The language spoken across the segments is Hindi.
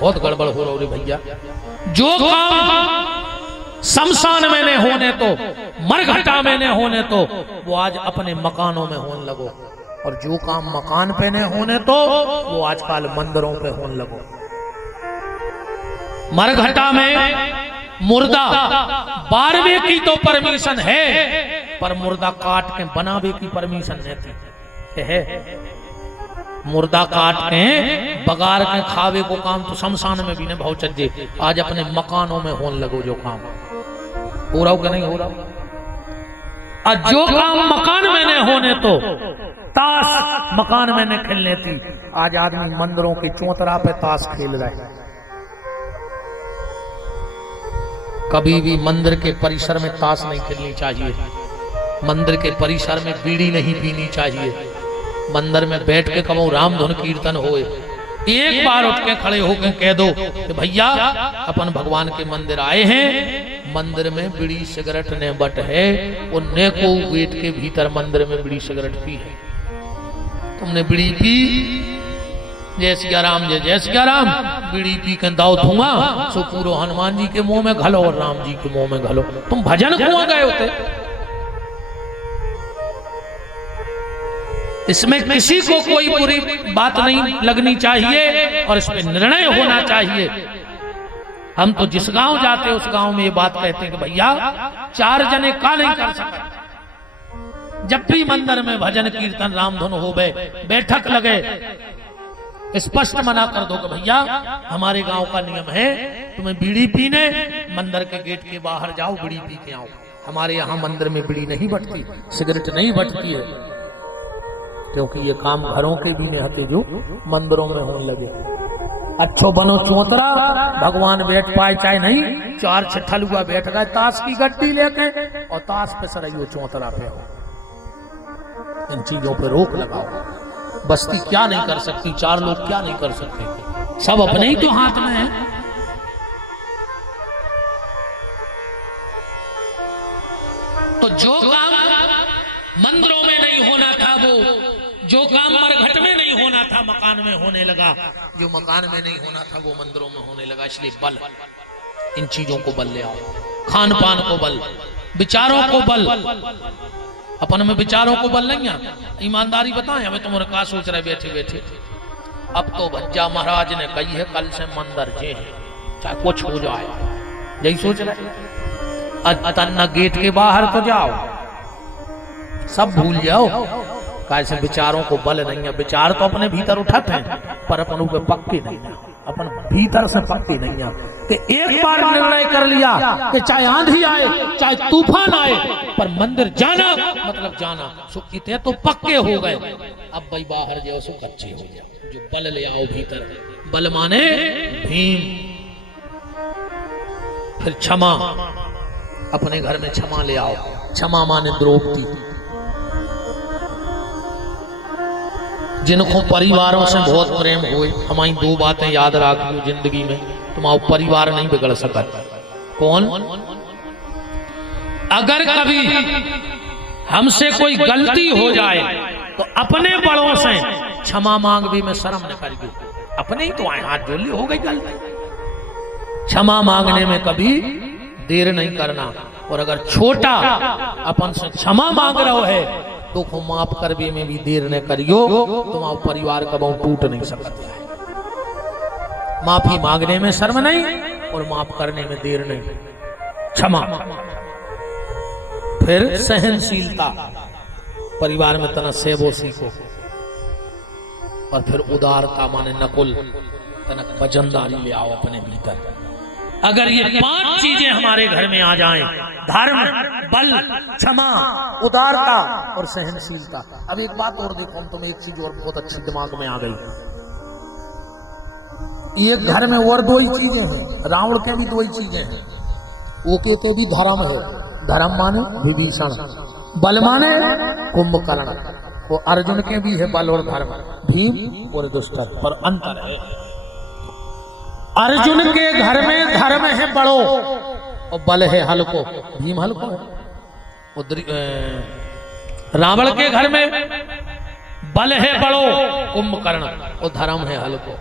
बहुत गड़बड़ हो रही भैया। जो काम शमशान में नहीं होने तो, मरघटा में नहीं होने तो, वो आज अपने मकानों में होने लगो, और जो काम मकान पे नहीं होने तो वो आजकल मंदिरों पे होने लगो। मरघटा में मुर्दा बारवे की तो परमिशन है, पर मुर्दा काट के बनावे की परमिशन नहीं थी है। मुर्दा काट के बगार के खावे को काम तो शमशान में भी नहीं भाव चज्जे, आज अपने मकानों में होने लगो। जो काम हो रहा हो कि नहीं हो रहा, आज जो काम मकान में नहीं होने तो ताश मकान में नहीं खेलने थी, आज आदमी मंदिरों की चौतरा पे ताश खेल रहा है। कभी भी मंदिर के परिसर में ताश नहीं खेलनी चाहिए, मंदिर के परिसर में बीड़ी नहीं पीनी चाहिए, मंदिर में बैठ के कहो राम धुन कीर्तन होए। एक बार उठ के खड़े होकर कह दो कि भैया अपन भगवान के मंदिर आए हैं, मंदिर में बीड़ी सिगरेट ने बट है, उनने को गेट के भीतर मंदिर में बीड़ी सिगरेट पी है, तुमने बीड़ी पी, जय सिया राम जय जय सिया राम, बीड़ी पी के दाव दूंगा सो पूरो हनुमान जी के मुंह में घलो और राम जी के मुंह में घलो। तुम भजन कुआं गए होते। इसमें किसी को कोई बुरी बात नहीं लगनी चाहिए और इस पे निर्णय होना चाहिए। हम तो जिस गांव जाते उस गांव में ये बात कहते हैं कि भैया 4 जने का नहीं कर सकते। जब भी मंदिर में भजन कीर्तन राम धुन हो गए, बैठक लगे, स्पष्ट मना कर दो कि भैया हमारे गांव का नियम है, तुम्हें बीड़ी पीने मंदिर के गेट के बाहर जाओ, बीड़ी पी के आओ। हमारे यहाँ मंदिर में बीड़ी नहीं बटती, सिगरेट नहीं बटती है, क्योंकि ये काम घरों के भी नहीं हते जो मंदिरों में होने लगे। अच्छो बनो चौतरा, भगवान बैठ पाए चाहे नहीं, 4 छिठलुआ बैठ गए ताश की गड्डी लेके और ताश पे सरइयो चौतरा पे हो। इन चीजों पे रोक लगाओ। बस्ती क्या नहीं कर सकती, 4 लोग क्या नहीं कर सकते, सब अपने ही तो हाथ में है। तो जो काम मंदिरों में नहीं होना था, वो जो काम मरघट में नहीं होना था मकान में होने लगा, जो मकान में नहीं होना था वो मंदिरों में होने लगा। इसलिए बल, इन चीजों को बल ले आओ, खान पान को बल, विचारों को बल। अपन में विचारों को बल नहीं है। ईमानदारी बताएं, हमें तुम क्या सोच रहे बैठे बैठे, अब तो भज्जा महाराज ने कही है कल से मंदिर जे है, चाहे कुछ हो जाए, यही सोच रहे। तन्ना गेट के बाहर तो जाओ, सब भूल जाओ। कैसे विचारों को बल नहीं है। विचार तो अपने भीतर उठाते हैं, पर अपन ऊपर पक्के नहीं है, अपन भीतर से पक्के नहीं है। कि एक बार निर्णय कर लिया कि चाहे आंधी आए चाहे तूफान आए, पर मंदिर जाना मतलब जाना, सो इतने तो पक्के हो गए। अब भाई बाहर जाओ सो कच्चे हो जाओ। जो बल ले आओ भीतर, बल माने भीम, फिर क्षमा, अपने घर में क्षमा ले आओ। क्षमा माने द्रौपदी। जिनको परिवारों से बहुत प्रेम हुए, हमारी 2 बातें याद रखियो जिंदगी में, तुम्हारा परिवार नहीं बिगड़ सकता। कौन? अगर कभी हमसे कोई गलती हो जाए तो अपने बड़ों से क्षमा मांग भी मैं शर्म न करिए। अपने ही तो आए, हाथ जोड़ ली, हो गई गलती, क्षमा मांगने में कभी देर नहीं करना। और अगर छोटा अपन से क्षमा मांग रहा है तो को माफ करने में भी देर न करियो, तुम्हारा परिवार कभी टूट नहीं सकता है। माफी मांगने में शर्म नहीं और माफ करने में देर नहीं। क्षमा, फिर सहनशीलता, परिवार में तना सेवो सीखो, और फिर उदारता माने नकुल, तनक वजनदारी ले आओ अपने भीतर। अगर ये 5 चीजें हमारे घर में आ जाएं, धर्म, बल, क्षमा, उदारता और सहनशीलता। अब एक बात और देखो, हम तुम्हें एक चीज और बहुत अच्छी दिमाग में आ गई। ये घर में और 2 ही चीजें हैं, रावण के भी 2 ही चीजें हैं। वो कहते भी धर्म है, धर्म माने विभीषण, बल माने कुंभकर्ण। वो अर्जुन के भी है बल और धर्म, भीम और दुष्टन, पर अंतर है। अर्जुन के घर में धर्म है बड़ो और बल है हल्को, भीम हल्को है। रावण के घर में बल है बड़ो कुंभकर्ण और धर्म है हल्को।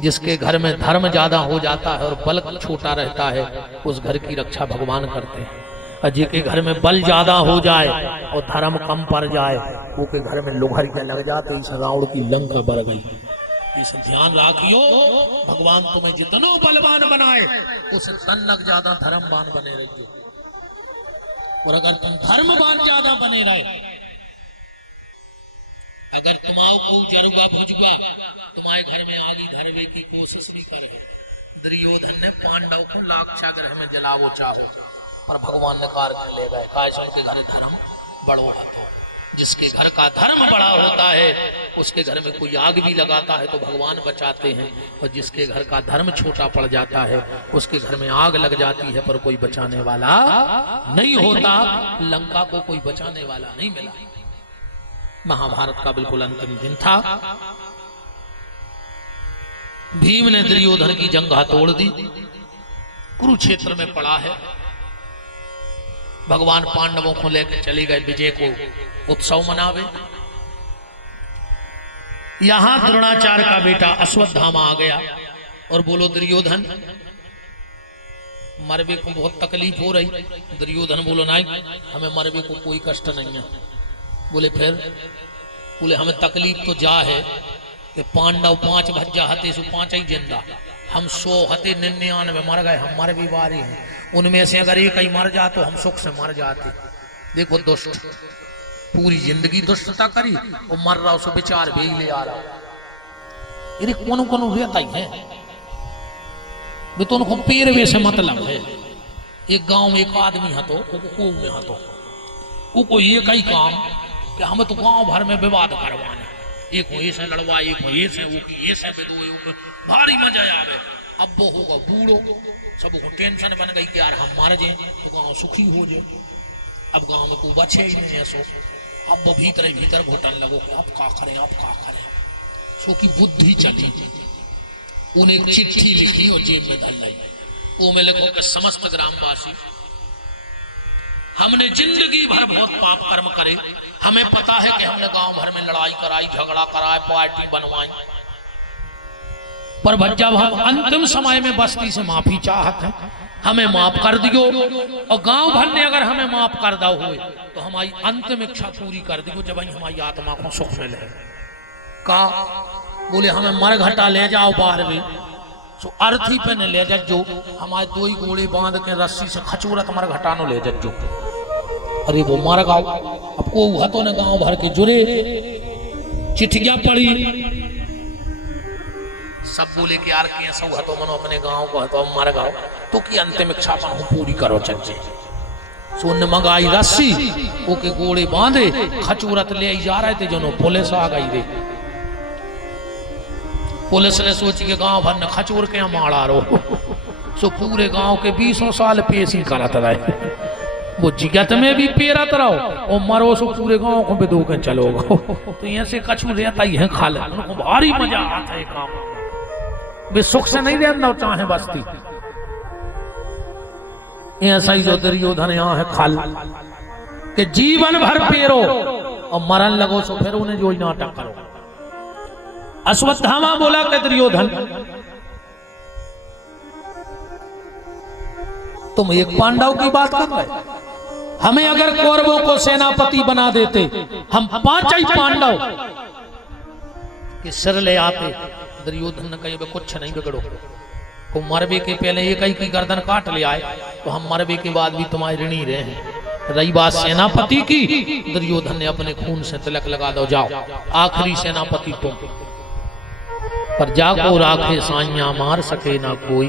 जिसके घर में धर्म ज्यादा हो जाता है और बल छोटा रहता है, उस घर की रक्षा भगवान करते हैं। और जिसके घर में बल ज्यादा हो जाए और धर्म कम पड़ जाए, वो के घर में लोहरिया लग जाते, इस रावण की लंका बढ़ गई। इसे ध्यान रखियो, भगवान तुम्हें जितना बलवान बनाए उस तन्नक ज्यादा धर्मवान बने रहिए। और अगर तुम धर्मवान ज्यादा बने रहे, अगर तुम्हारा को जरूगा भुजगा तुम्हारे घर में आगी धरवे की कोशिश भी करे, दुर्योधन ने पांडव को लाक्षागृह में जलावो चाहो, पर भगवान ने कार कर ले गए। काश उनके घर धर्म बड़ा होता। जिसके घर का धर्म बड़ा होता है उसके घर में कोई आग भी लगाता है तो भगवान बचाते हैं, और जिसके घर का धर्म छोटा पड़ जाता है उसके घर में आग लग जाती है पर कोई बचाने वाला नहीं होता। लंका को कोई बचाने वाला नहीं मिला। महाभारत का बिल्कुल अंतिम दिन था। भीम ने दुर्योधन की जंघा तोड़ दी, कुरुक्षेत्र में पड़ा है। भगवान पांडवों को लेकर चले गए विजय को उत्सव मनावे। यहां द्रोणाचार्य का बेटा अश्वत्थामा आ गया और बोलो दुर्योधन मरवे को बहुत तकलीफ हो रही। दुर्योधन बोलो नहीं, हमें मरवे को कोई कष्ट नहीं है। बोले फिर? बोले हमें तकलीफ तो जा है कि पांडव 5 भज्जा हते सो 5 ही जिंदा, हम 100 हते 99 मर गए, हम मर भी बारे हैं। उनमें से अगर एक ही मर जा तो हम सुख से मर जाते। देखो दुष्ट पूरी जिंदगी दुष्टता करी और मर रहा उसको विचार भी ले आ रहा। अरे कौन कौन रहता ही है वे तो उनको पेरवे से मतलब है। एक गांव में एक आदमी हतो में हतो को एक ही काम कि हम तो गांव भर में विवाद करवाने, एक हो ऐसे लड़वा, एक हो ऐसे, वो की ऐसे बेदो, भारी मजा आवे। अब वो होगा बूढ़ो, सबको टेंशन बन गई कि यार हम मर जाए तो गांव सुखी हो जाए। अब गांव में कोई बचे ही नहीं ऐसो। अब वो भीतर घुटन लगो कि अब क्या करें, अब क्या करें। सो की बुद्धि चली, उन्हें एक चिट्ठी लिखी और जेब में डाल ली। वो में लिखो कि समस्त ग्रामवासी, हमने जिंदगी भर बहुत पाप कर्म करे, हमें पता है कि हमने गांव भर में लड़ाई कराई, झगड़ा कराए, पार्टी बनवाई, पर जब हम अंतिम समय में बस्ती से माफी चाहत हैं, हमें माफ कर दियो। और गांव भर ने अगर हमें माफ कर दो हुए तो हमारी अंतिम इच्छा पूरी कर दियो, जब हमारी आत्मा को सुख मिले। का बोले हमें मरघटा ले जाओ बारहवीं, सो अर्थी पे न ले जो, हमारे 2 ही गोली बांध के रस्सी से खचूरत मरघटा नो ले जो। अरे वो मर गाओ। अब को हतो ने गांव भर के जुड़े, चिट्ठियां पड़ी, सब बोले कि यार के सब हतो मनो अपने गांव को हतो मर गाओ तो की अंतिम इच्छा अपन पूरी करो चच्चे। सो ने मंगाई रस्सी, ओके गोले बांधे, खचूरत ले जा रहे थे। जो पुलिस आ गई रे, पुलिस ने सोची कि गांव भर ने खचूर के मारा रो। सो पूरे गांव के 20 साल पेशी करत रहे, वो जिगत में भी पेरत रहो और मरो सो पूरे गांव को भी दो के चलो। तो यहाँ से कछु रहता ही है खा ले, उनको भारी मजा आता है काम। वे सुख से नहीं रहना चाहे बस्ती। ऐसा ही जो दुर्योधन यहाँ है खल कि जीवन भर पेरो और मरण लगो सो फिर उन्हें जो नाटक करो। अश्वत्थामा बोला कि दुर्योधन तुम एक पांडव की बात कर रहे, हमें अगर कौरवों को सेनापति बना देते, हम 5 ही पांडव के सिर ले आते। दुर्योधन ने कही कुछ नहीं बिगड़ो, को मरबे के पहले एक ही की गर्दन काट ले आए तो हम मरबे के बाद भी तुम्हारे ऋणी रहे हैं। रही बात सेनापति की, दुर्योधन ने अपने खून से तिलक लगा दो, जाओ आखिरी सेनापति तुम। पर जाको राखे साइया मार सके ना कोई,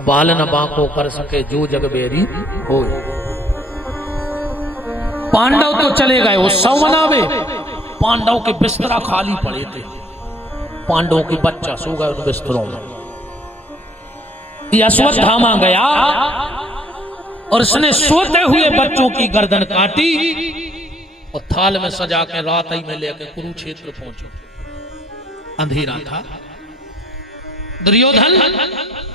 बाल न बांको कर सके जो जग बेरी हो। पांडव तो चले गए उत्सव मनावे, पांडव के बिस्तरा खाली पड़े थे, पांडवों के बच्चा सो गए उन बिस्तरों में। अश्वत्थामा गया और उसने सोते हुए बच्चों की गर्दन काटी और थाल में सजा के रात ही में लेकर कुरुक्षेत्र पहुंचे। अंधेरा था। दुर्योधन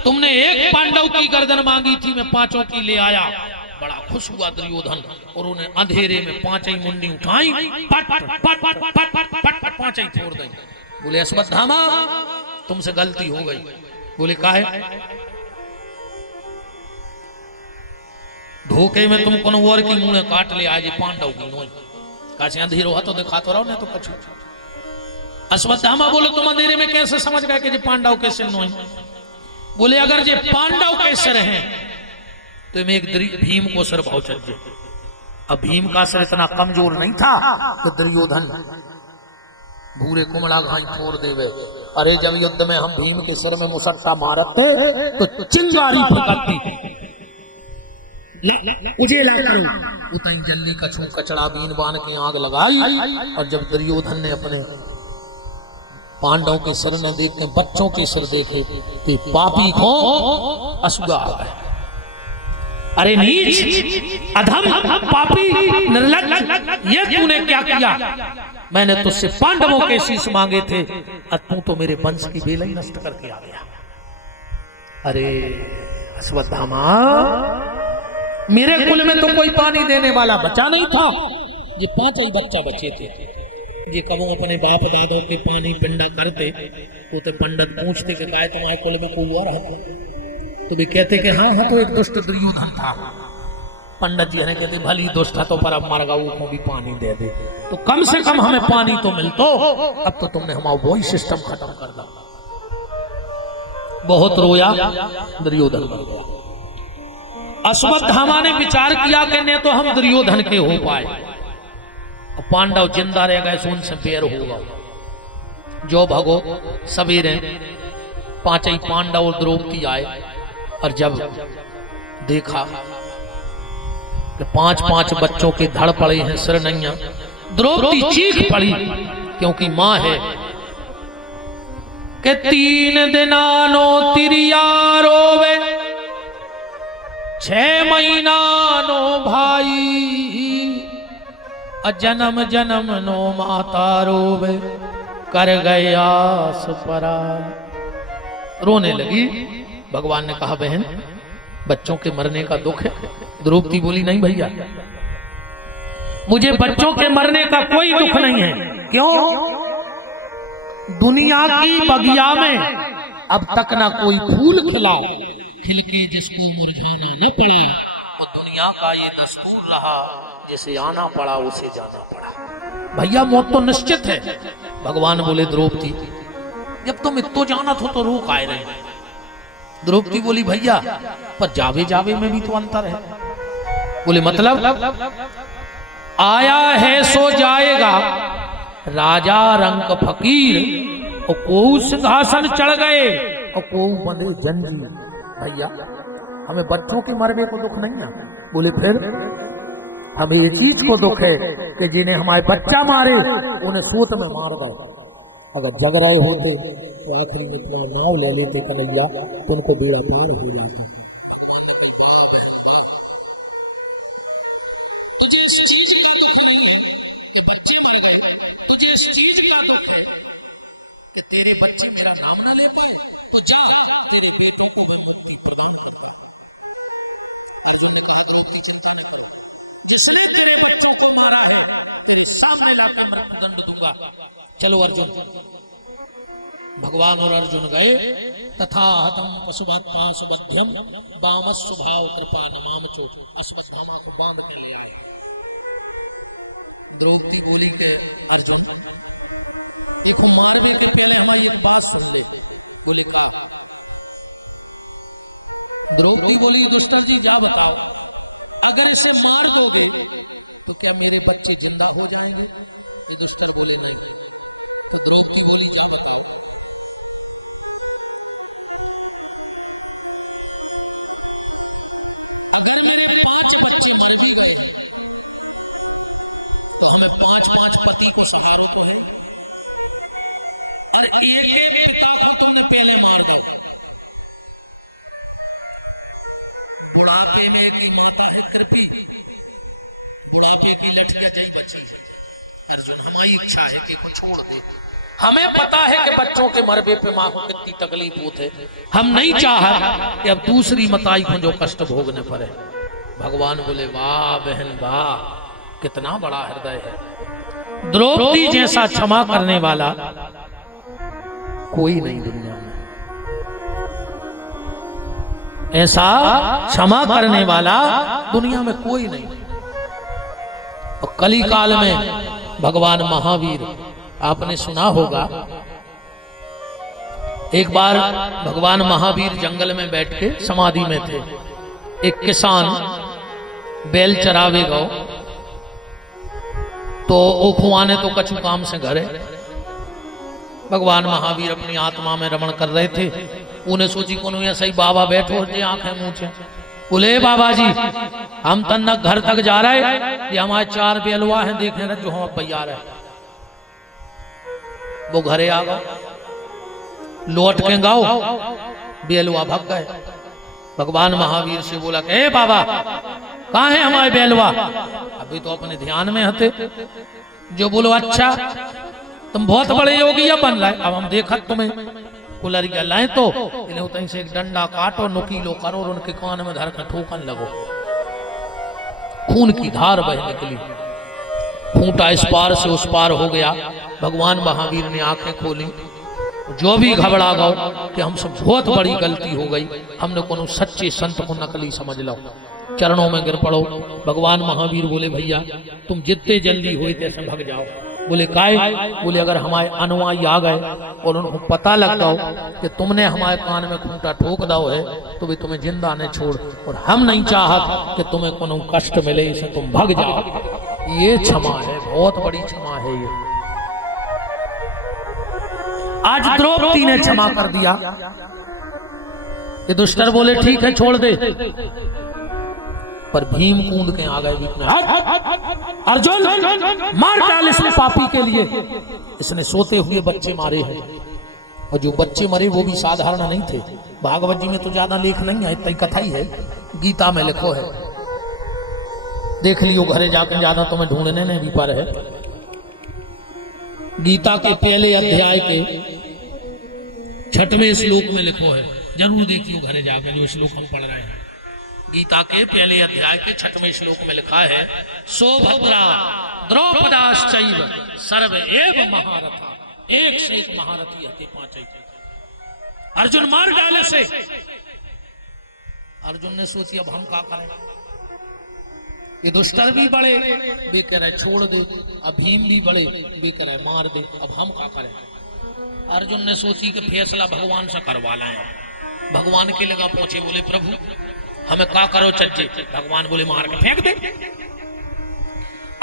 तुमने एक पांडव की गर्दन मांगी थी, मैं 5 की ले आया। बड़ा खुश हुआ दुर्योधन और उन्हें अंधेरे में 5 ही मुंडी उठाई, पट पट पट पट पट पट पट 5 ही छोड़ दी। बोले अश्वत्थामा तुमसे गलती हो गई। बोले काहे? धोखे में तुम कौन और की मुंह काट ले आज पांडव की नोई कासे अंधेरो तो दिखा तो रहो, नहीं तो कछु। अश्वत्थामा बोले तुम अंधेरे में कैसे समझ गए कि ये पांडव कैसे नोई? बोले अगर ये पांडव कैसे रहे तो मैं एक भीम को सिर भाव चल। अब भीम का सिर इतना कमजोर नहीं था कि दुर्योधन भूरे कुमड़ा घाई फोड़ देवे। अरे जब युद्ध में हम भीम के सिर में मुसट्टा मारते तो चिंगारी फटकती, उजेला करो उतई जल्दी कछू कचड़ा बीन बान के आग लगाई। और जब दुर्योधन ने अपने पांडव के सिर न देख के बच्चों के सिर देखे तो पापी को असुआ आ गए। अरे नीच अधम पापी निर्लज्ज, ये तूने क्या किया? मैंने तुझसे पांडवों के शीश मांगे थे और तू तो मेरे वंश की बेल ही नष्ट करके आ गया। अरे अश्वत्थामा, मेरे कुल में तो कोई पानी देने वाला बचा नहीं था, ये 5 ही बच्चा बचे थे। ये कबो अपने बाप दादों के पानी पिंडा करते तो पंडित पूछते कि गाय तुम्हारे कुल में कोई और है? तो भी कहते कि हाँ हाँ, तो एक दुष्ट दुर्योधन था। पंडित जी ने कहते भली दुष्ट है तो पर अब मर गऊ को भी पानी दे दे, तो कम से कम हमें पानी तो मिलतो। अब तो तुमने हमारा वही सिस्टम खत्म कर दिया। बहुत रोया, दुर्योधन मर गया। अश्वत्थामा ने विचार किया कि नहीं तो हम दुर्योधन के हो पाए, पांडव जिंदा रह गए, सुन से बेर होगा। जो भगो सवेरे 5 ही पांडव और द्रौपदी आए और जब देखा कि 5-5 बच्चों के धड़ पड़े हैं सिर नैया, द्रौपदी चीख पड़ी क्योंकि मां है कि 3 दिना नो तिरिया रोवे, 6 महीना नो भाई, जन्म जन्म नो माता रोवे, कर गया सुपरा। रोने लगी। भगवान ने कहा बहन बच्चों के मरने का दुख है? द्रौपदी बोली नहीं भैया, मुझे बच्चों के मरने का कोई दुख नहीं है। क्यों? दुनिया की बगिया में अब तक ना कोई फूल खिला खिल के जिसको मुरझाना न पड़ा, और दुनिया का ये दस्तूर रहा जिसे आना पड़ा उसे जाना पड़ा। भैया मौत तो निश्चित है। भगवान बोले द्रौपदी जब तुम इतो जाना तो रो आए रहे। द्रौपदी बोली भैया पर जावे जावे में भी तो अंतर है। बोले मतलब? आया है सो जाएगा, राजा रंग फकीर, और को सिंहासन चढ़ गए और को बंधे जंजीर। भैया हमें बच्चों के मरने को दुख नहीं है। बोले फिर? हमें ये चीज को दुख है कि जिन्हें हमारे बच्चा मारे उन्हें सूत में मार गए। अगर जग रहे होते तो आखिरी में थोड़ा नाव ले लेते कन्हैया, तो उनको बेड़ा पार हो जाता। तुझे इस चीज का दुख नहीं है कि बच्चे मर गए, तुझे इस चीज का दुख है कि तेरे बच्चे मेरा काम न ले पाए, तो जा तेरे बेटों को मुक्ति प्रदान कर। अर्जुन ने कहा द्रौपदी चिंता न कर, जिसने तेरे बच्चों को मारा है तो सामने लगना मृत्युदंड दूंगा। चलो अर्जुन। भगवान और अर्जुन गए। तथा हतम पशुभात्मा सुबध्यम बामस स्वभाव कृपा नमाम चो, अश्वत्थामा को बांध के ले आए। द्रौपदी बोली के अर्जुन देखो मारने के पहले हमारी एक बात सुन गई। बोले कहा? द्रौपदी बोली दुष्कर की क्या बताओ, अगर इसे मार दोगे तो क्या मेरे बच्चे जिंदा हो जाएंगे? दुष्कर बोले नहीं। द्रौपदी बोली क्या बताओ? अगर मेरे 5 बच्चे मर भी गए तो हमें 5 पति को संभालना है, और एक तुमने पहले मार दिया। बुढ़ापे में भी माता है करके बुढ़ापे की लठियां चाहिए बच्चे। अर्जुन हमारी इच्छा है कि छोड़ दे। हमें पता है कि बच्चों के मरबे पे मां को कितनी तकलीफ होती है। हम नहीं चाहते कि अब दूसरी मताई को जो कष्ट भोगने पड़े। भगवान बोले वाह बहन वाह, कितना बड़ा हृदय है। द्रौपदी जैसा क्षमा करने वाला कोई नहीं दुनिया। ऐसा क्षमा करने वाला दुनिया में कोई नहीं। और कली काल में भगवान महावीर, आपने सुना होगा, एक बार भगवान महावीर जंगल में बैठ के समाधि में थे। एक किसान बैल चरावे गो तो ओ खुआने तो कछु काम से घरे। भगवान महावीर अपनी आत्मा में रमण कर रहे थे। उन्हें सोची को ऐसा ही बाबा बैठो जे आंखें मूछे। बोले बाबा जी हम तन्नक घर तक जा रहे हैं, ये हमारे 4 बेलवा हैं, देख रहे जो हम अब तैयार है। वो घरे आ गए, लौट के गाओ, बेलवा भाग गए। भगवान महावीर से बोला ए बाबा कहाँ है हमारे बेलवा? अभी तो अपने ध्यान में हते। जो बोलो अच्छा तुम बहुत बड़े योगी बन रहे, अब हम देखा तुम्हें कुलरिया लाए तो इन्हें से एक डंडा काटो, नुकीलो करो और उनके कान में धर कर ठोकन लगो। खून की धार बह निकली, फूटा इस पार से उस पार हो गया। भगवान महावीर ने आंखें खोली। जो भी घबरा गो कि हमसे बहुत बड़ी गलती हो गई, हमने कोनो सच्चे संत को नकली समझ लो, चरणों में गिर पड़ो। भगवान महावीर बोले भैया तुम जितने जल्दी हुए तैसे भाग जाओ। बोले काय? बोले अगर हमारे अनुयायी आ गए और उनको पता लग जाओ कि तुमने हमारे कान में खूंटा ठोक दाओ है तो भी तुम्हें जिंदा न छोड़, और हम नहीं चाहत कि तुम्हें कोनो कष्ट मिले, इसे तुम भाग जाओ। ये क्षमा है, बहुत बड़ी क्षमा है ये। आज द्रौपदी ने क्षमा कर दिया। ये दुष्कर बोले ठीक है छोड़ दे, पर भीम कूद के आ गए बीच में। अर्जुन मार डाल इस पापी के लिए, इसने सोते हुए बच्चे मारे हैं। और जो बच्चे मरे वो भी साधारण नहीं थे। भागवत जी में तो ज्यादा लेख नहीं है, इतना कथा ही है, गीता में लिखो है, देख लियो घरे जाकर, ज्यादा तुम्हें ढूंढने नहीं भी पर है। गीता के पहले अध्याय के 6वें श्लोक में लिखो है, जरूर देखियो घरे जाकर जो श्लोक हम पढ़ रहे हैं। गीता के पहले अध्याय के 6वें श्लोक में लिखा है सौभद्रा द्रौपदाश्चैव सर्व एव महारथा, एक से एक महारथी हते पांचों। अर्जुन मार डाले से। अर्जुन ने सोची अब हम क्या करें, ये दुष्कर भी बड़े, वे कह रहे छोड़ दे, अब भीम भी बड़े, वे कह रहे मार दे, अब हम क्या करें। अर्जुन ने सोची कि फैसला भगवान से करवा लाएं। भगवान के लगा पहुंचे, बोले प्रभु हमें क्या करो चज्जे। भगवान बोले मार के फेंक दे।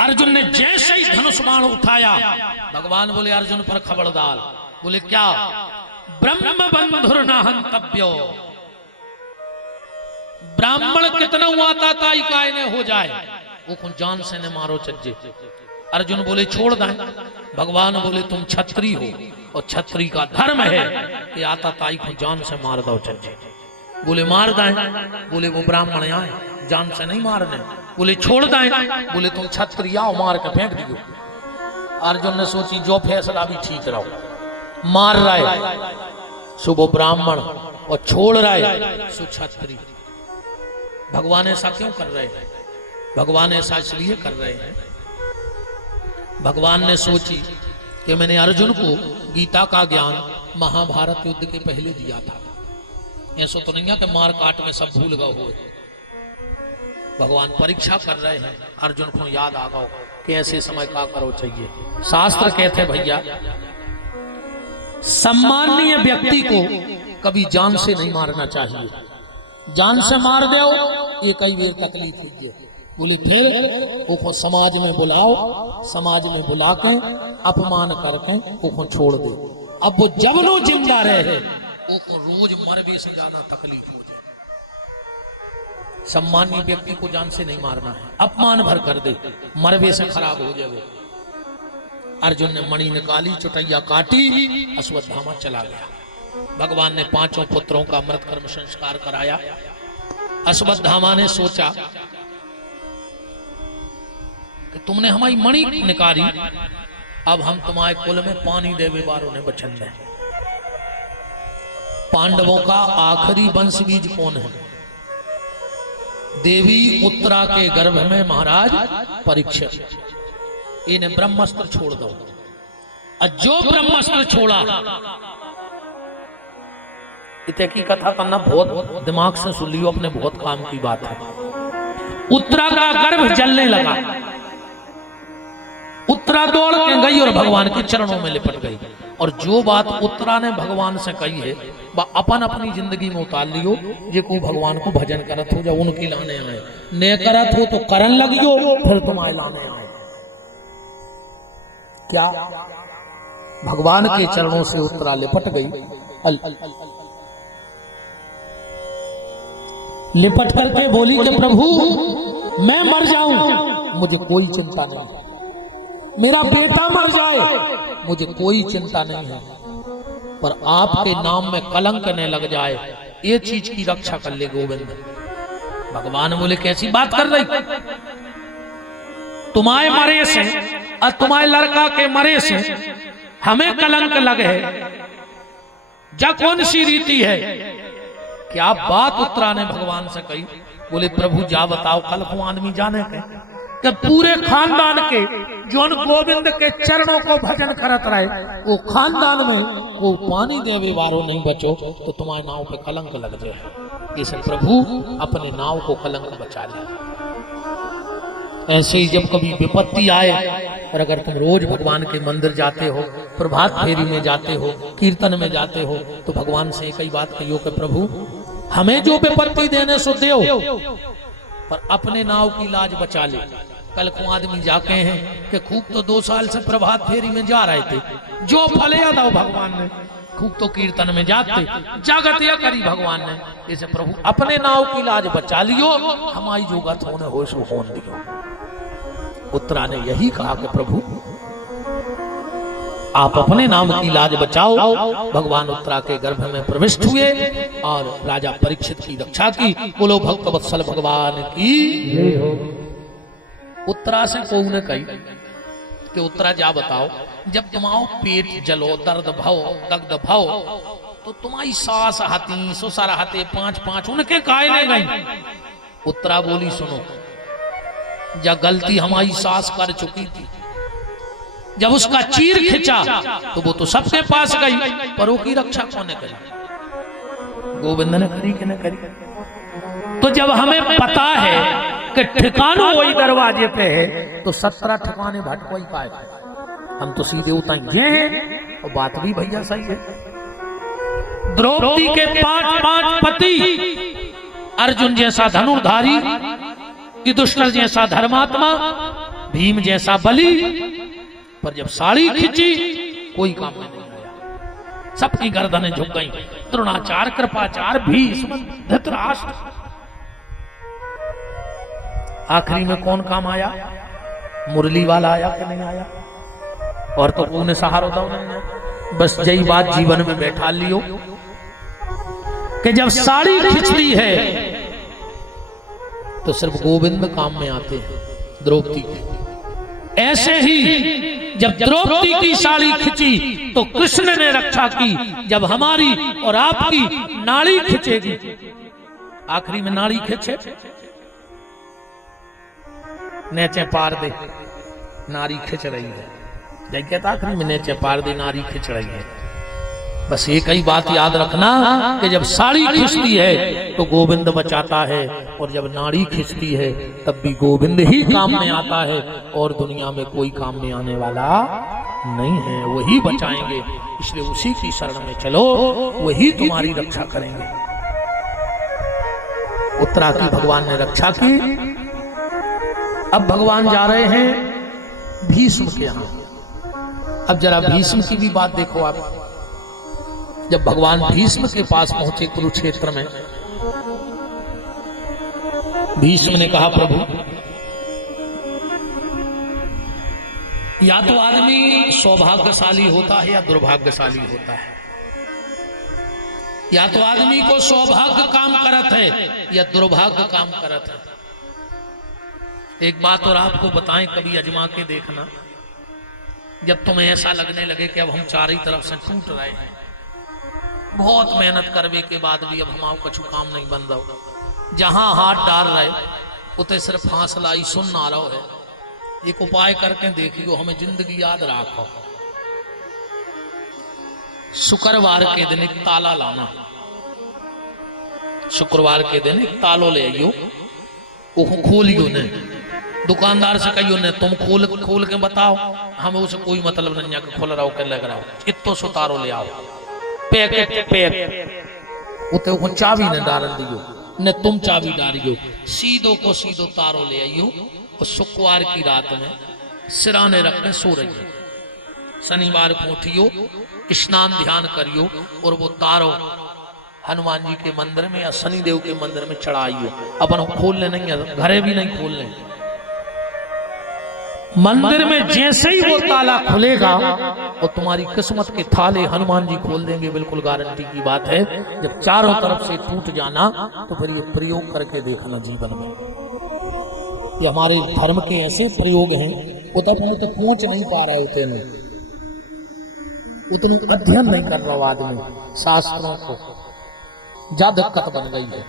अर्जुन ने जैसे ही धनुष बाण उठाया, भगवान बोले अर्जुन पर खबरदार। बोले क्या? ब्रह्म बंधुर न हंतव्यो, ब्राह्मण कितना आता ताई काय ने हो जाए, वो को जान से ने मारो चज्जे। अर्जुन बोले छोड़ दें। भगवान बोले तुम क्षत्रिय हो और क्षत्रिय का धर्म है कि आता ताई को जान से मार दो चज्जे। बोले मार दें। बोले वो ब्राह्मण आए, जान से नहीं मारने। बोले छोड़ दें। बोले तुम क्षत्रिय आओ, मार के फेंक दियो। अर्जुन ने सोची जो फैसला भी ठीक रहो, मार रहा है सो वो ब्राह्मण और छोड़ रहा है सो क्षत्रिय। भगवान ऐसा क्यों कर रहे हैं? भगवान ऐसा इसलिए कर रहे हैं, भगवान ने सोची कि मैंने अर्जुन को गीता का ज्ञान महाभारत युद्ध के पहले दिया था। ऐसा तो नहीं है कि मार काट में सब भूल गए हुए। भगवान परीक्षा कर रहे हैं, अर्जुन को याद आ गया कि ऐसे समय का करो चाहिए। शास्त्र कहते भैया सम्माननीय व्यक्ति को कभी जान से नहीं मारना चाहिए। जान से मार दो ये कई बेर तकलीफ हुई। बोले फिर उसको समाज में बुलाओ, समाज में बुला के अपमान करके उसको छोड़ दे। अब वो जब नो जिंदा रहे उसको रोज मरवे से ज्यादा तकलीफ हो जाए। सम्मानीय व्यक्ति को जान से नहीं मारना है, अपमान भर कर दे, मरवे से खराब हो जाए वो। अर्जुन ने मणि निकाली, चुटैया काटी, अश्वत्थामा चला गया। भगवान ने 5 पुत्रों का अमृत कर्म संस्कार कराया। अश्वत्थामा ने सोचा कि तुमने हमारी मणि निकाली, अब हम तुम्हारे कुल में पानी देवे वालों ने बचन है। पांडवों का आखिरी वंश बीज कौन है? देवी उत्तरा के गर्भ में महाराज परीक्षित। इन्हें ब्रह्मास्त्र छोड़ दो। और जो ब्रह्मास्त्र छोड़ा इतने की कथा करना बहुत दिमाग से सुन लियो, अपने बहुत काम की बात है। उत्तरा का गर्भ जलने लगा, उत्तरा दौड़ के गई और भगवान के चरणों में लिपट गई। और जो बात उत्तरा ने भगवान से कही है वह अपन अपनी जिंदगी में उतार लियो। जे को भगवान को भजन करत हो, जब उनकी लाने आए, ने करत हो तो करन लगियो, फिर तुम्हारे लाने आए। क्या भगवान के चरणों से उत्तरा लिपट गई। लिपट करके बोली कि प्रभु मैं मर जाऊं मुझे कोई चिंता नहीं, मेरा बेटा मर जाए मुझे कोई चिंता नहीं है, पर आपके नाम में कलंक न लग जाए ये चीज की रक्षा कर ले गोविंद। भगवान बोले कैसी बात कर रही, तुम्हारे मरे से और तुम्हारे लड़का के मरे से हमें कलंक लगे, जा कौन सी रीति है। क्या बात उत्तरा ने भगवान से कही। बोले प्रभु जा बताओ, कल को आदमी जाने के पूरे खानदान के जो गोविंद के चरणों को भजन करत रहे, वो खानदान में वो पानी देवे वारो नहीं बचो तो तुम्हारे नाव पे कलंक लग जाए। इसे प्रभु अपने नाव को कलंक बचा ले। ऐसे ही जब कभी विपत्ति आए, और अगर तुम रोज भगवान के मंदिर जाते हो, प्रभात फेरी में जाते हो, कीर्तन में जाते हो, तो भगवान से कई बात कहियो कि प्रभु हमें जो विपत्ति देने सो दो, पर अपने नाव की लाज बचा ले। कल को आदमी जाके हैं कि खूब तो 2 साल से प्रभात फेरी में जा रहे थे, जो फल याद आओ भगवान ने, खूब तो कीर्तन में जाते, जागत या करी भगवान ने। इसे प्रभु अपने नाव की लाज बचा लियो, हमारी जो गत होने हो सो होन दियो। उत्तरा ने यही कहा कि प्रभु आप अपने नाम की लाज बचाओ। भगवान उत्तरा के गर्भ में प्रविष्ट हुए और राजा परीक्षित की रक्षा की। बोलो भक्त वत्सल भगवान की। उत्तरा से को ने कही कि उत्तरा जा बताओ, जब तुम्हारो पेट जलो, दर्द भाव, दग्ध भाव, तो तुम्हारी सास हाथी ससुर हाथे 5-5 उनके काहे ले गई। उत्तरा बोली सुनो, जब गलती हमारी सास कर चुकी थी, जब उसका चीर खिंचा तो वो तो सबके पास गई, पर वो की रक्षा कौन ने करी, गोविंद ने करी कि न करी। तो जब हमें पता है कि ठिकाना वही दरवाजे पे है, तो 17 ठिकाने भटकोई पाए, हम तो सीधे उतार ये हैं। और बात भी भैया सही है। द्रौपदी के 5-5 पति, अर्जुन जैसा धनुर्धारी, युधिष्ठिर जैसा धर्मात्मा, भीम जैसा बलि, पर जब साड़ी खींची कोई काम में नहीं आया, सबकी गर्दनें झुक गईं। द्रोणाचार्य, कृपाचार्य, भीष्म, धृतराष्ट्र, आखिरी में कौन काम आया, मुरली वाला आया कि नहीं आया, और तो उन्हें सहारा दो नहीं। बस यही बात जीवन में बैठा लियो कि जब साड़ी खिंचती है तो सिर्फ गोविंद काम में आते हैं, द्रौपदी के। ऐसे ही जब द्रौपदी की साड़ी खिंची तो कृष्ण ने रक्षा की। जब हमारी और आपकी नाड़ी खिंचेगी, आखिरी में नाड़ी खिंचे, नेचे पार दे, नारी खिंच रही है, जगह आखिरी में नेचे पार दे, नारी खिंच रही है। बस एक ही बात याद रखना कि जब साड़ी खिंचती है तो गोविंद बचाता है, और जब नाड़ी खिंचती है तब भी गोविंद ही काम में आता है, और दुनिया में कोई काम में आने वाला नहीं है, वही बचाएंगे। इसलिए उसी की शरण में चलो, वही तुम्हारी रक्षा करेंगे। उत्तरा की भगवान ने रक्षा की। अब भगवान जा रहे हैं भीष्म के यहां। अब जरा भीष्म की भी बात देखो आप। जब भगवान भीष्म के पास पहुंचे कुरुक्षेत्र में, भीष्म ने कहा प्रभु, या तो आदमी सौभाग्यशाली होता है या दुर्भाग्यशाली होता है, या तो आदमी को सौभाग्य काम करत है या दुर्भाग्य काम करत है। एक बात और आपको बताएं, कभी अजमा के देखना, जब तुम्हें ऐसा लगने लगे कि अब हम चारों तरफ से टूट रहे हैं, बहुत मेहनत करने के बाद भी अब हमारा कुछ काम नहीं बन रहा, जहां हाथ डाल रहे उते सिर्फ फांसला ही सुन ना रहा है, एक उपाय करके देखियो, हमें जिंदगी याद रखो। शुक्रवार के दिन एक ताला लाना, शुक्रवार के दिन एक तालो ले आइयो, वो खोलियो ने, दुकानदार से कहियो ने तुम खोल के बताओ, हमें उसे कोई मतलब नहीं है कि खोल रहा हो के लग रहा हो, इतो सो तारो ले आओ, पैक उते वो चाबी ने डाल दियो ने, तुम चाबी डालियो, सीधो को सीधो तारो ले आइयो, और शुक्रवार की रात में सिराने रख के सो रही, शनिवार को उठियो, स्नान ध्यान करियो, और वो तारो हनुमान जी के मंदिर में या शनिदेव के मंदिर में चढ़ाइयो। अपन खोलने नहीं है, घरे भी नहीं खोलने, मंदिर में जैसे ही वो ताला खुलेगा और तुम्हारी किस्मत के थाले हनुमान जी खोल देंगे, बिल्कुल गारंटी की बात है। जब चारों तरफ से टूट जाना तो फिर ये प्रयोग करके देखना जीवन में। ये हमारे धर्म के ऐसे प्रयोग हैं, वो तो अपन तो पहुंच नहीं पा रहे होते, नहीं उतनी अध्ययन नहीं कर रहा आदमी शास्त्रों को, ज्यादा दिक्कत बन गई है।